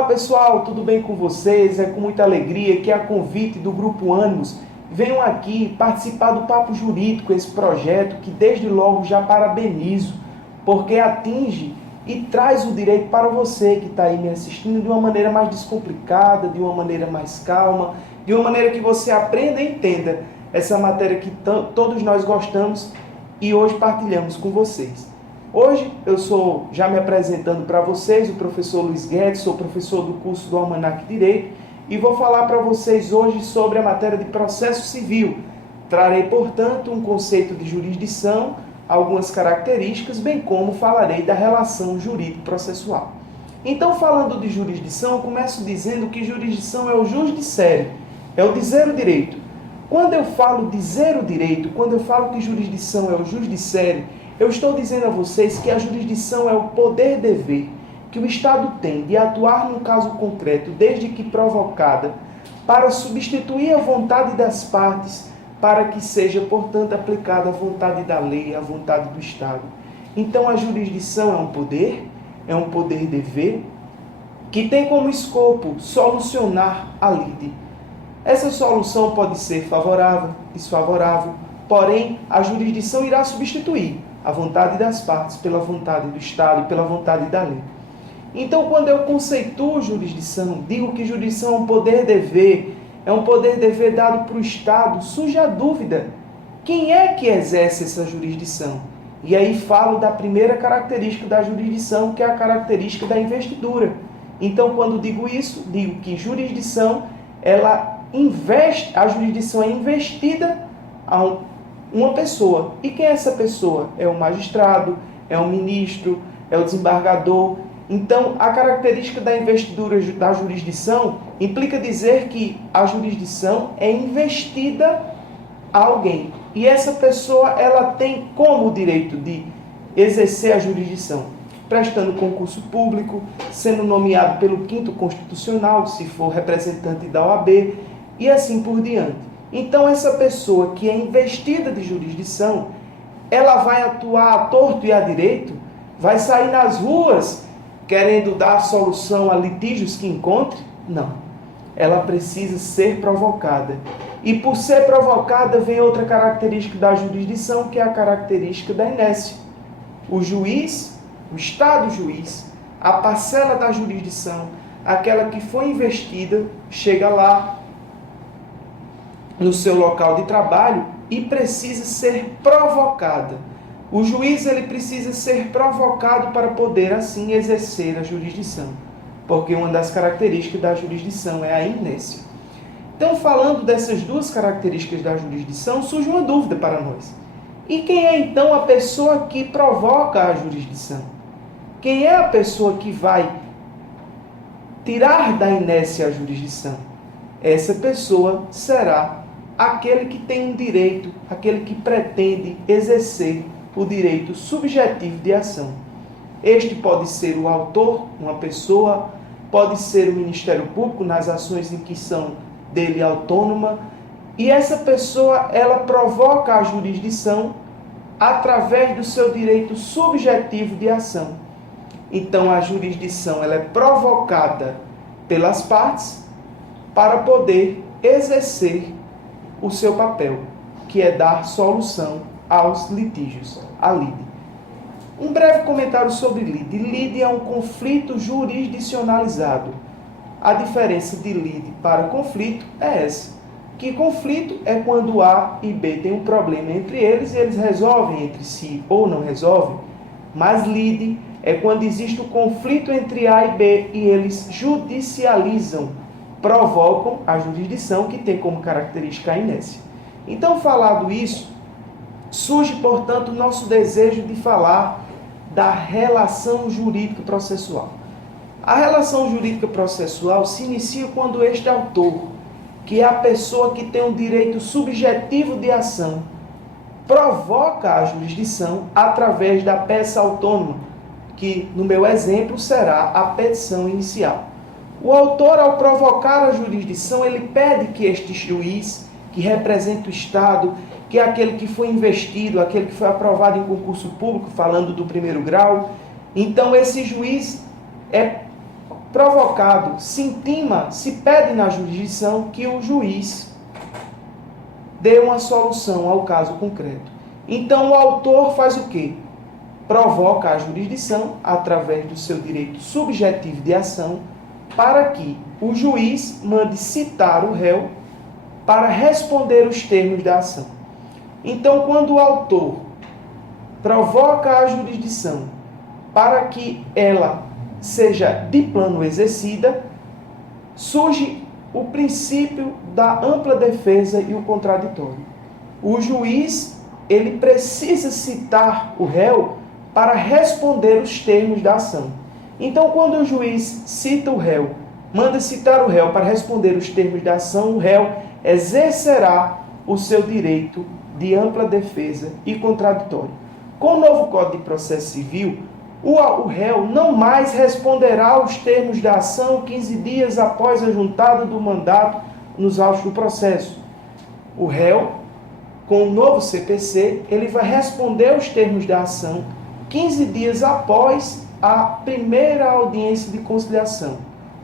Olá pessoal, tudo bem com vocês? É com muita alegria que a convite do Grupo Ânimos venham aqui participar do Papo Jurídico, esse projeto que desde logo já parabenizo, porque atinge e traz o direito para você que está aí me assistindo de uma maneira mais descomplicada, de uma maneira mais calma, de uma maneira que você aprenda e entenda essa matéria que todos nós gostamos e hoje partilhamos com vocês. Hoje eu sou, já me apresentando para vocês, o professor Luiz Guedes, sou professor do curso do Almanac Direito e vou falar para vocês hoje sobre a matéria de processo civil. Trarei, portanto, um conceito de jurisdição, algumas características, bem como falarei da relação jurídico-processual. Então, falando de jurisdição, eu começo dizendo que jurisdição é o jus dicere, é o dizer o direito. Quando eu falo dizer o direito, quando eu falo que jurisdição é o jus dicere, eu estou dizendo a vocês que a jurisdição é o poder-dever que o Estado tem de atuar num caso concreto, desde que provocada, para substituir a vontade das partes, para que seja, portanto, aplicada a vontade da lei, a vontade do Estado. Então, a jurisdição é um poder-dever, que tem como escopo solucionar a lide. Essa solução pode ser favorável, desfavorável, porém, a jurisdição irá substituir a vontade das partes pela vontade do Estado e pela vontade da lei. Então, quando eu conceituo jurisdição, digo que jurisdição é um poder-dever dado para o Estado, surge a dúvida: quem é que exerce essa jurisdição? E aí falo da primeira característica da jurisdição, que é a característica da investidura. Então, quando digo isso, digo que jurisdição, a jurisdição é investida a uma pessoa. E quem é essa pessoa? É o magistrado, é o ministro, é o desembargador. Então, a característica da investidura da jurisdição implica dizer que a jurisdição é investida a alguém. E essa pessoa, ela tem como direito de exercer a jurisdição? Prestando concurso público, sendo nomeado pelo 5º Constitucional, se for representante da OAB, e assim por diante. Então, essa pessoa que é investida de jurisdição, ela vai atuar à torto e à direito, vai sair nas ruas querendo dar solução a litígios que encontre? Não. Ela precisa ser provocada. E por ser provocada, vem outra característica da jurisdição, que é a característica da inércia. O juiz, o Estado juiz, a parcela da jurisdição, aquela que foi investida, chega lá no seu local de trabalho e precisa ser provocada. O juiz, ele precisa ser provocado para poder assim exercer a jurisdição, porque uma das características da jurisdição é a inércia. Então, falando dessas duas características da jurisdição, surge uma dúvida para nós. E quem é então a pessoa que provoca a jurisdição? Quem é a pessoa que vai tirar da inércia a jurisdição? Essa pessoa será aquele que tem um direito, aquele que pretende exercer o direito subjetivo de ação. Este pode ser o autor, uma pessoa, pode ser o Ministério Público nas ações em que são dele autônoma, e essa pessoa, ela provoca a jurisdição através do seu direito subjetivo de ação. Então, a jurisdição, ela é provocada pelas partes para poder exercer o seu papel, que é dar solução aos litígios, a lide. Um breve comentário sobre lide. Lide é um conflito jurisdicionalizado. A diferença de lide para conflito é essa, que conflito é quando A e B têm um problema entre eles e eles resolvem entre si ou não resolvem, mas lide é quando existe o conflito entre A e B e eles judicializam, provocam a jurisdição, que tem como característica a inércia. Então, falado isso, surge, portanto, o nosso desejo de falar da relação jurídico-processual. A relação jurídico-processual se inicia quando este autor, que é a pessoa que tem um direito subjetivo de ação, provoca a jurisdição através da peça autônoma, que, no meu exemplo, será a petição inicial. O autor, ao provocar a jurisdição, ele pede que este juiz, que representa o Estado, que é aquele que foi investido, aquele que foi aprovado em concurso público, falando do 1º grau, então esse juiz é provocado se intima, se pede na jurisdição que o juiz dê uma solução ao caso concreto. Então o autor faz o quê? Provoca a jurisdição, através do seu direito subjetivo de ação, para que o juiz mande citar o réu para responder os termos da ação. Então, quando o autor provoca a jurisdição para que ela seja de plano exercida, surge o princípio da ampla defesa e o contraditório. O juiz, ele precisa citar o réu para responder os termos da ação. Então, quando o juiz cita o réu, manda citar o réu para responder os termos da ação, o réu exercerá o seu direito de ampla defesa e contraditório. Com o novo Código de Processo Civil, o réu não mais responderá aos termos da ação 15 dias após a juntada do mandato nos autos do processo. O réu, com o novo CPC, ele vai responder os termos da ação 15 dias após a primeira audiência de conciliação,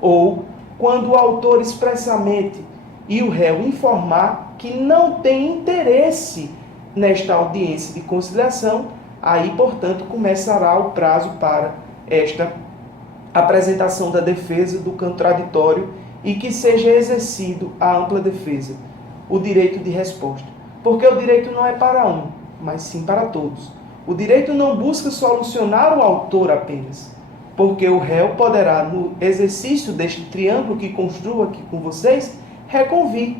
ou quando o autor expressamente e o réu informar que não tem interesse nesta audiência de conciliação, aí, portanto, começará o prazo para esta apresentação da defesa do contraditório e que seja exercido a ampla defesa, o direito de resposta. Porque o direito não é para um, mas sim para todos. O direito não busca solucionar o autor apenas, porque o réu poderá, no exercício deste triângulo que construo aqui com vocês, reconvir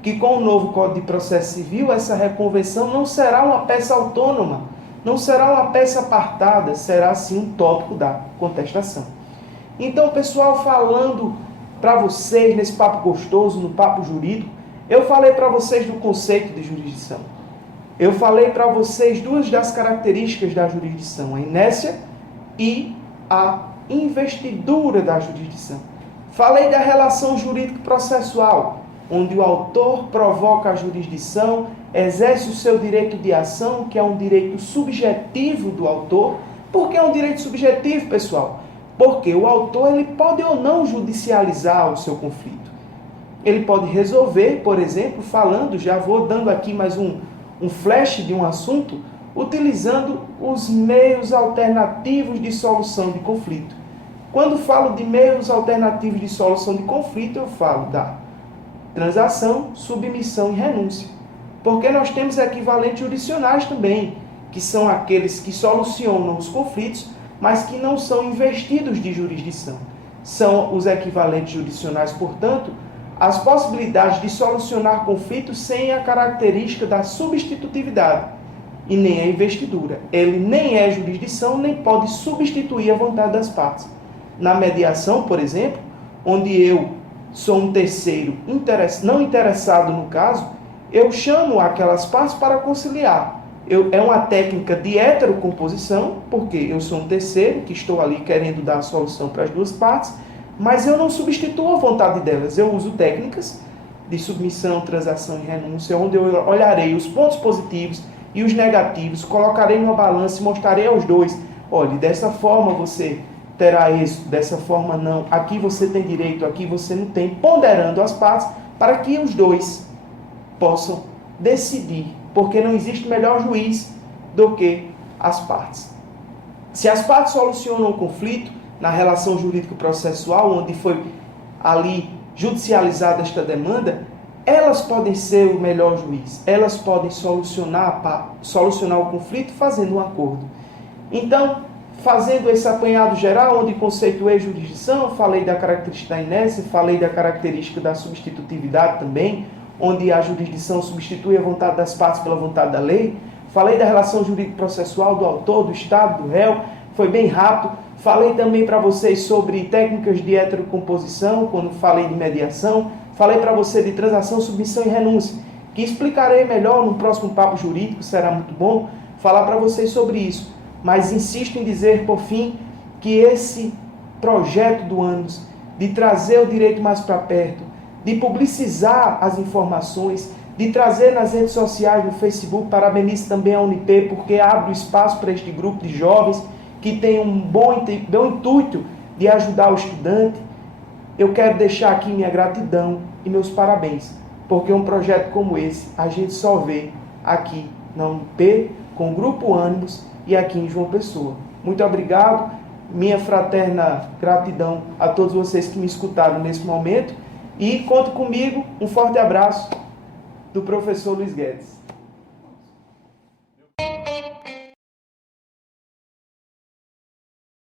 que com o novo Código de Processo Civil, essa reconvenção não será uma peça autônoma, não será uma peça apartada, será sim um tópico da contestação. Então, pessoal, falando para vocês nesse papo gostoso, no papo jurídico, eu falei para vocês do conceito de jurisdição. Eu falei para vocês duas das características da jurisdição, a inércia e a investidura da jurisdição. Falei da relação jurídico-processual, onde o autor provoca a jurisdição, exerce o seu direito de ação, que é um direito subjetivo do autor. Por que é um direito subjetivo, pessoal? Porque o autor ele pode ou não judicializar o seu conflito. Ele pode resolver, por exemplo, falando, já vou dando aqui mais um flash de um assunto, utilizando os meios alternativos de solução de conflito. Quando falo de meios alternativos de solução de conflito, eu falo da transação, submissão e renúncia. Porque nós temos equivalentes jurisdicionais também, que são aqueles que solucionam os conflitos, mas que não são investidos de jurisdição. São os equivalentes jurisdicionais, portanto, as possibilidades de solucionar conflitos sem a característica da substitutividade e nem a investidura. Ele nem é jurisdição, nem pode substituir a vontade das partes. Na mediação, por exemplo, onde eu sou um terceiro não interessado no caso, eu chamo aquelas partes para conciliar. É uma técnica de heterocomposição, porque eu sou um terceiro que estou ali querendo dar a solução para as duas partes, mas eu não substituo a vontade delas. Eu uso técnicas de submissão, transação e renúncia, onde eu olharei os pontos positivos e os negativos, colocarei numa balança e mostrarei aos dois, olha, dessa forma você terá êxito, dessa forma não, aqui você tem direito, aqui você não tem, ponderando as partes para que os dois possam decidir, porque não existe melhor juiz do que as partes. Se as partes solucionam o conflito na relação jurídico-processual, onde foi ali judicializada esta demanda, elas podem ser o melhor juiz, elas podem solucionar o conflito fazendo um acordo. Então, fazendo esse apanhado geral, onde conceituei jurisdição, falei da característica da inércia, falei da característica da substitutividade também, onde a jurisdição substitui a vontade das partes pela vontade da lei. Falei da relação jurídico-processual do autor, do Estado, do réu, foi bem rápido. Falei também para vocês sobre técnicas de heterocomposição, quando falei de mediação. Falei para você de transação, submissão e renúncia, que explicarei melhor no próximo papo jurídico, será muito bom falar para vocês sobre isso. Mas insisto em dizer, por fim, que esse projeto do ânus de trazer o direito mais para perto, de publicizar as informações, de trazer nas redes sociais, no Facebook, parabenizo também a Unip, porque abre o espaço para este grupo de jovens que tem um bom intuito de ajudar o estudante, eu quero deixar aqui minha gratidão e meus parabéns, porque um projeto como esse a gente só vê aqui na UNP, com o Grupo Ânimos e aqui em João Pessoa. Muito obrigado, minha fraterna gratidão a todos vocês que me escutaram nesse momento e conto comigo, um forte abraço do professor Luiz Guedes.